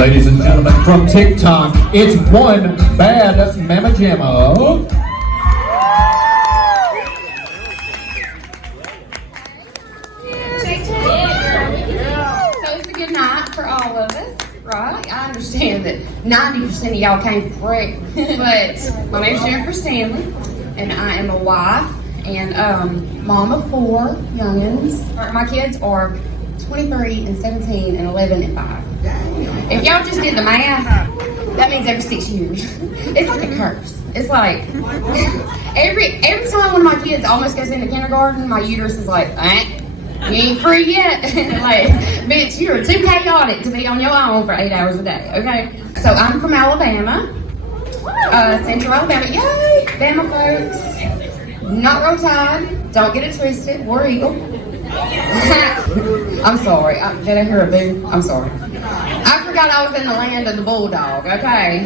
Ladies and gentlemen, from TikTok, it's 1BadMamaJama. So it's a good night for all of us, right? I understand that 90% of y'all came for free, but my name's Jennifer Stanley, and I am a wife and mom of 4 youngins. My kids are 23 and 17 and 11 and 5. If y'all just did the math, that means every 6 years. It's like a curse. It's like every time one of my kids almost goes into kindergarten, my uterus is like, you ain't free yet. Like, bitch, you're too chaotic to be on your own for 8 hours a day, okay? So I'm from Alabama, Central Alabama. Yay, Bama folks. Not Roll Tide. Don't get it twisted. War Eagle. I'm sorry. Did I hear a boo? I'm sorry. I forgot I was in the land of the bulldog, okay?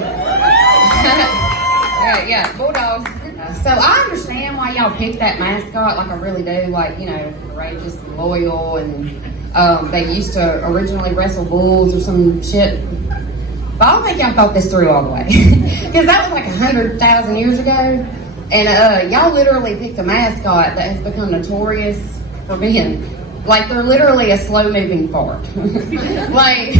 yeah, bulldogs. So I understand why y'all picked that mascot, like I really do, like, you know, courageous and loyal, and they used to originally wrestle bulls or some shit. But I don't think y'all thought this through all the way. Because that was like 100,000 years ago, and y'all literally picked a mascot that has become notorious for being, like, they're literally a slow-moving fart. Like,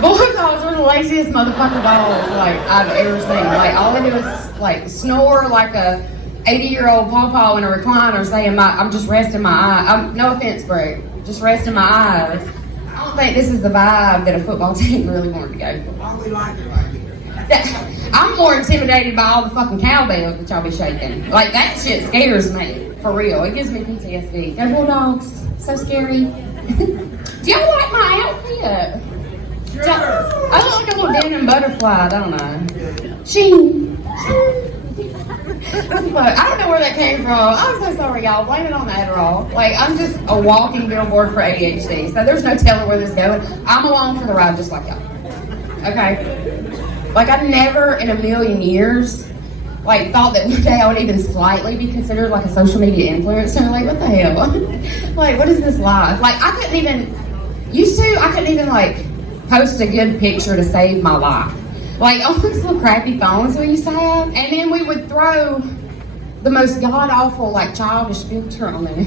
bulldogs are the laziest motherfucking dogs, like, I've ever seen. Like, all they do is, like, snore like a 80-year-old pawpaw in a recliner saying, I'm just resting my eye. No offense, bro. Just resting my eyes. I don't think this is the vibe that a football team really wanted to go for. We like it right here. I'm more intimidated by all the fucking cowbells that y'all be shaking. Like, that shit scares me. For real. It gives me PTSD. Go Bulldogs. So scary. Do y'all like my outfit? Sure. I look like a little denim butterfly. I don't know. Sheen. But I don't know where that came from. I'm so sorry, y'all. Blame it on the Adderall. Like, I'm just a walking billboard for ADHD. So there's no telling where this is going. I'm along for the ride just like y'all. Okay? Like, I never in a million years, like, thought that one day I would even slightly be considered like a social media influencer. Like, what the hell? Like, what is this life? Like, I couldn't even like post a good picture to save my life. Like, all these little crappy phones we used to have, and then we would throw the most god-awful, like, childish filter on it.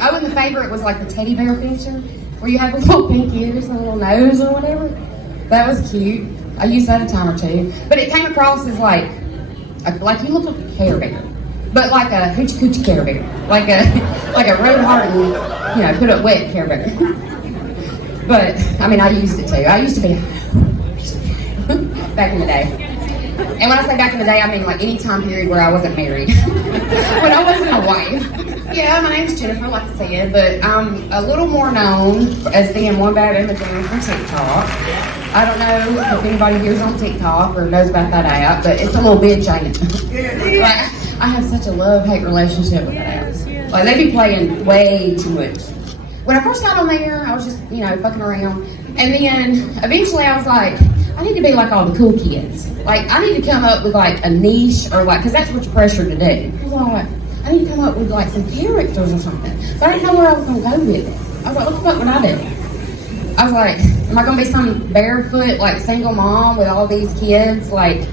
Oh, and the favorite was like the teddy bear filter, where you have a little pink ears and a little nose or whatever. That was cute. I used that a time or two, but it came across as like you look like a Care Bear, but like a hoochie coochie Care Bear, like a red hearted, you know, put up wet Care Bear. But I mean, I used it too. I used to be back in the day, and when I say back in the day, I mean like any time period where I wasn't married, when I wasn't a wife. Yeah, my name's Jennifer, like I said, but I'm a little more known as being 1BadMamaJama from TikTok. I don't know if anybody here's on TikTok or knows about that app, but it's a little bitch, ain't it? Like, I have such a love-hate relationship with that app. Like, they be playing way too much. When I first got on there, I was just, you know, fucking around. And then, eventually, I was like, I need to be like all the cool kids. Like, I need to come up with, like, a niche or, like, because that's what you're pressured to do. I was like, I need to come up with, like, some characters or something. But I didn't know where I was going to go with it. I was like, what the fuck would I do? I was like, am I going to be some barefoot, like, single mom with all these kids, like,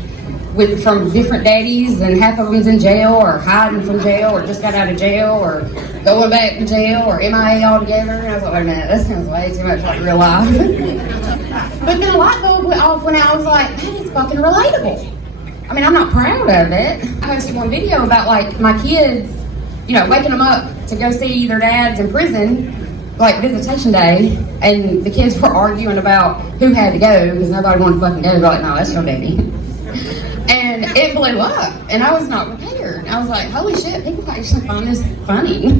from different daddies, and half of them's in jail, or hiding from jail, or just got out of jail, or going back to jail, or MIA altogether? And I was like, wait a minute, that sounds way too much like real life. But then a light bulb went off when I was like, that is fucking relatable. I mean, I'm not proud of it. I posted one video about, like, my kids, you know, waking them up to go see their dads in prison, like visitation day, and the kids were arguing about who had to go because nobody wanted to fucking go. They're like, no, that's your daddy. And it blew up, and I was not prepared. I was like, holy shit, people actually find this funny.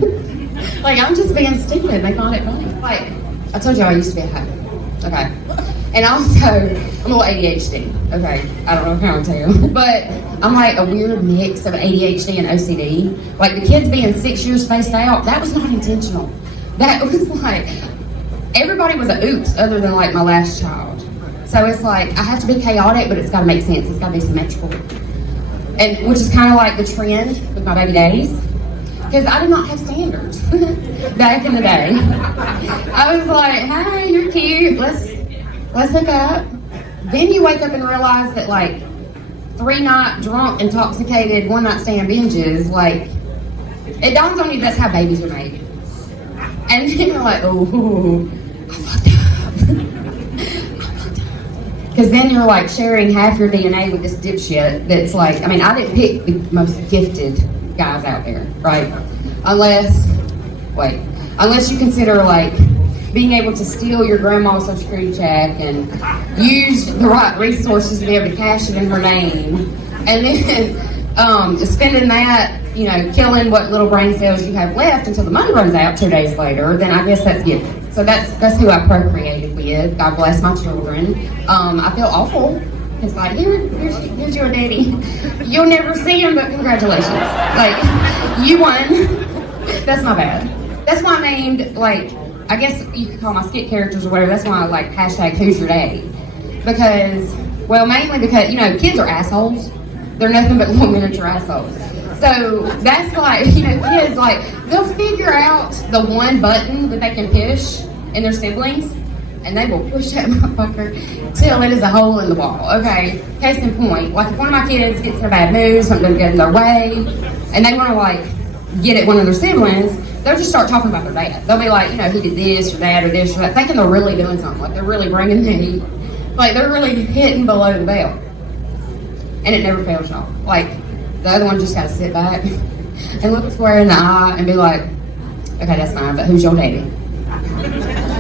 Like, I'm just being stupid, and they find it funny. Like, I told you I used to be a hacker. Okay. And also, I'm a little ADHD. Okay. I don't know if I can tell. But I'm like a weird mix of ADHD and OCD. Like, the kids being 6 years spaced out, that was not intentional. That was like, everybody was a oops other than like my last child. So it's like, I have to be chaotic, but it's got to make sense. It's got to be symmetrical. And which is kind of like the trend with my baby days. Because I did not have standards back in the day. I was like, hey, you're cute. Let's hook up. then you wake up and realize that like 3-night drunk, intoxicated, one night stand binges, like it dawns on you that's how babies are made. And then you're like, oh, I fucked up. Because then you're like sharing half your DNA with this dipshit that's like, I mean, I didn't pick the most gifted guys out there, right? Unless you consider like being able to steal your grandma's social security check and use the right resources to be able to cash it in her name, and then spending that, you know, killing what little brain cells you have left until the money runs out 2 days later, then I guess that's gifted. So that's who I procreated with. God bless my children. I feel awful. It's like, here's your daddy. You'll never see him, but congratulations. Like, you won. That's my bad. That's why I named, like, I guess you could call my skit characters or whatever. That's why I like hashtag who's your daddy. Because, well, mainly because, you know, kids are assholes. They're nothing but little miniature assholes. So that's like, you know, kids, like, they'll figure out the one button that they can push in their siblings, and they will push that motherfucker till it is a hole in the wall. Okay, case in point, like if one of my kids gets in a bad mood, something doesn't get in their way, and they want to like get at one of their siblings, they'll just start talking about their dad. They'll be like, you know, he did this or that or this or that, thinking they're really doing something, like they're really bringing the heat, like they're really hitting below the belt, and it never fails y'all. Like the other one just got to sit back and look square in the eye and be like, okay, that's fine, but who's your daddy?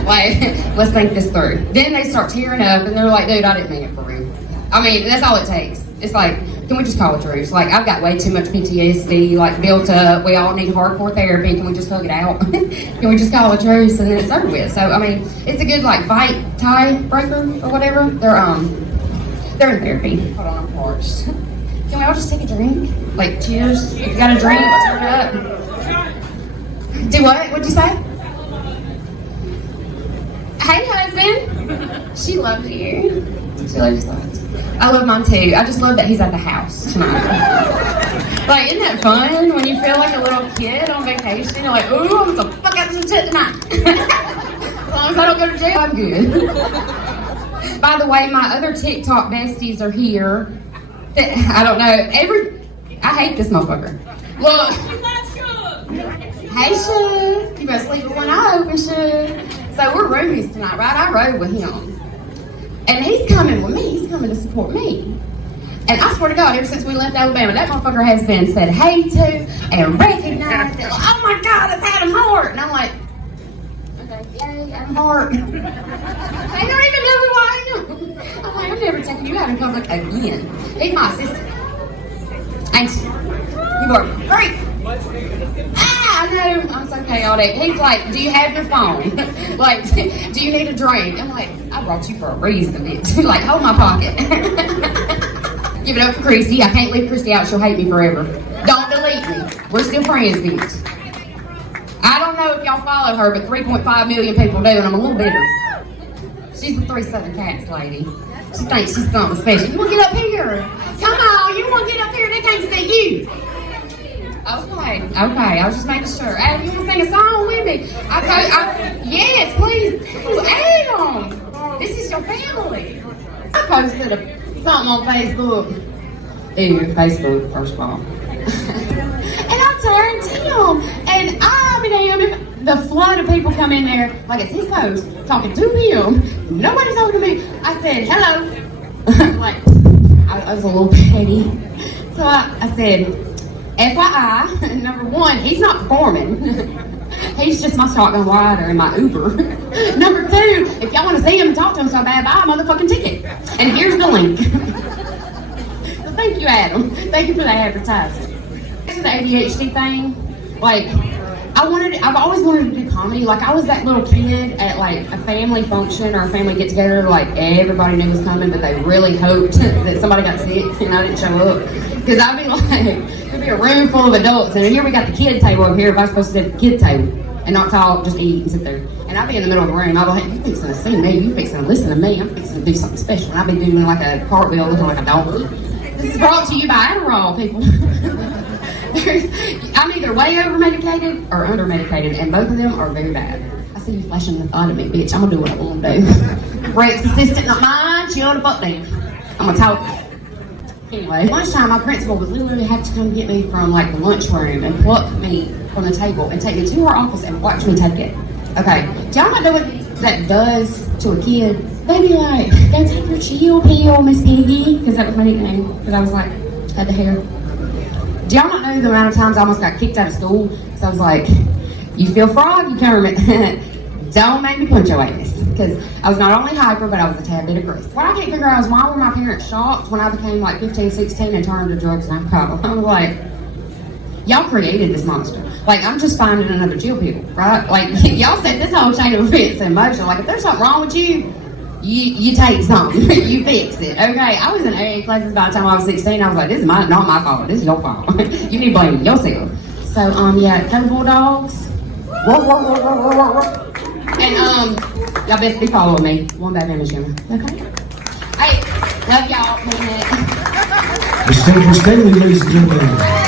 Like, let's think this through. Then they start tearing up and they're like, dude, I didn't mean it for real. I mean, that's all it takes. It's like, can we just call it truth? Like, I've got way too much PTSD, like, built up. We all need hardcore therapy. Can we just hug it out? Can we just call it truth and then it's over with? So, I mean, it's a good, like, fight tie breaker or whatever. They're in therapy. Hold on, I'm parched. Can we all just take a drink? Like, cheers. If you got a drink, turn it up. Do what? What'd you say? Hey, husband. She loves you. She loves you so much. I love mine too. I just love that he's at the house tonight. Like, isn't that fun when you feel like a little kid on vacation? You're like, ooh, I'm gonna fuck out some shit tonight. As long as I don't go to jail, I'm good. By the way, my other TikTok besties are here. I don't know. I hate this motherfucker. Look. Hey, Shug. You better sleep with one eye open, Shug. So we're roomies tonight, right? I rode with him. And he's coming with me. He's coming to support me. And I swear to God, ever since we left Alabama, that motherfucker has been said hey to and recognized. And, oh my God, it's Adam Hart. And I'm like, okay, yay, Adam Hart. They don't even know who I am. I'm like, I'm never taking you out in public again. He's my assistant. Ain't you? You are great. I know, I'm so chaotic. He's like, do you have your phone? Like, do you need a drink? I'm like, I brought you for a reason, bitch. Like, hold my pocket. Give it up for Christy. I can't leave Christy out. She'll hate me forever. Don't delete me. We're still friends, bitch. I don't know if y'all follow her, but 3.5 million people do, and I'm a little bitter. She's the 3 Southern Cats lady. She thinks she's something special. You want to get up here? Come on, you want to get up here? They can't see you. Okay, I was just making sure. Adam, you want to sing a song with me? Yes, please. Ooh, Adam, this is your family. I posted something on Facebook. Ew, Facebook, first of all. And I turned to him, and I'm damn if the flood of people come in there like it's his post, talking to him. Nobody's talking to me. I said, hello. Like, I was a little petty. So I said, FYI, number one, he's not performing. He's just my shotgun rider and my Uber. Number two, if y'all want to see him and talk to him so bad, buy a motherfucking ticket. And here's the link. So thank you, Adam. Thank you for that advertising. Back to the ADHD thing, like, I've always wanted to do comedy. Like, I was that little kid at, like, a family function or a family get-together, like, everybody knew was coming, but they really hoped that somebody got sick and I didn't show up. Because I'd be like, there'd be a room full of adults, and here we got the kid table over here. Everybody's supposed to sit at the kid table and not talk, just eat and sit there. And I'd be in the middle of the room. I'd be like, you fixing to see me, you fixing to listen to me, I'm fixing to do something special. And I'd be doing like a cartwheel looking like a donkey. This is brought to you by Adderall, people. I'm either way over-medicated or under-medicated, and both of them are very bad. I see you flashing the thought at me, bitch. I'm gonna do what I want to do. Rex assistant, not mine. punch you on the fuck down. I'm gonna talk. Anyway, lunchtime, my principal would literally have to come get me from like the lunchroom and pluck me from the table and take me to her office and watch me take it. Okay, do y'all not know what that does to a kid? They'd be like, go take your chill pill, Miss Piggy, because that was my nickname, because I was like, had the hair. Do y'all not know the amount of times I almost got kicked out of school? So I was like, you feel frog, you come don't make me punch your ass. Because I was not only hyper, but I was a tad bit aggressive. What I can't figure out is why were my parents shocked when I became like 15, 16 and turned to drugs and alcohol? I was like, y'all created this monster. Like, I'm just finding another chill pill, right? Like, y'all set this whole chain of events in motion. Like, if there's something wrong with you, you take something. You fix it, okay? I was in AA classes by the time I was 16. I was like, this is not my fault. This is your fault. You need to blame yourself. So, yeah, go Bulldogs. And, y'all best be following me. 1BadMamaJama. Okay? Hey, love y'all. The Stanley, ladies and gentlemen.